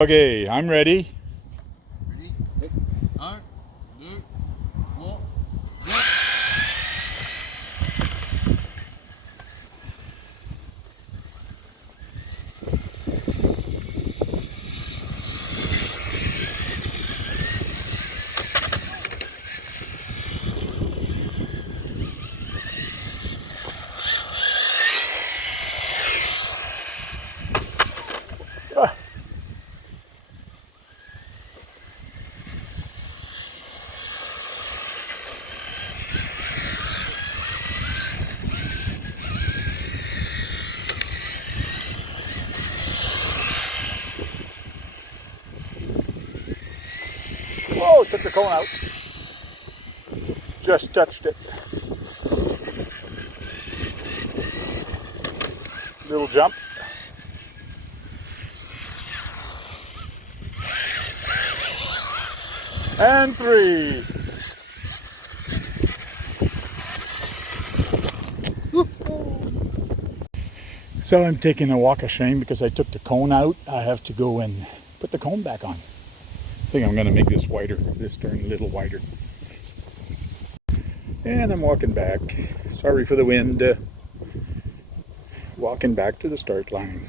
Okay, I'm ready. Ready? Hey. 1, 2, 3, go! Ah. Whoa, took the cone out. Just touched it. Little jump. And 3. So I'm taking a walk of shame because I took the cone out. I have to go and put the cone back on. I think I'm going to make this wider, this turn a little wider. And I'm walking back. Sorry for the wind. Walking back to the start line.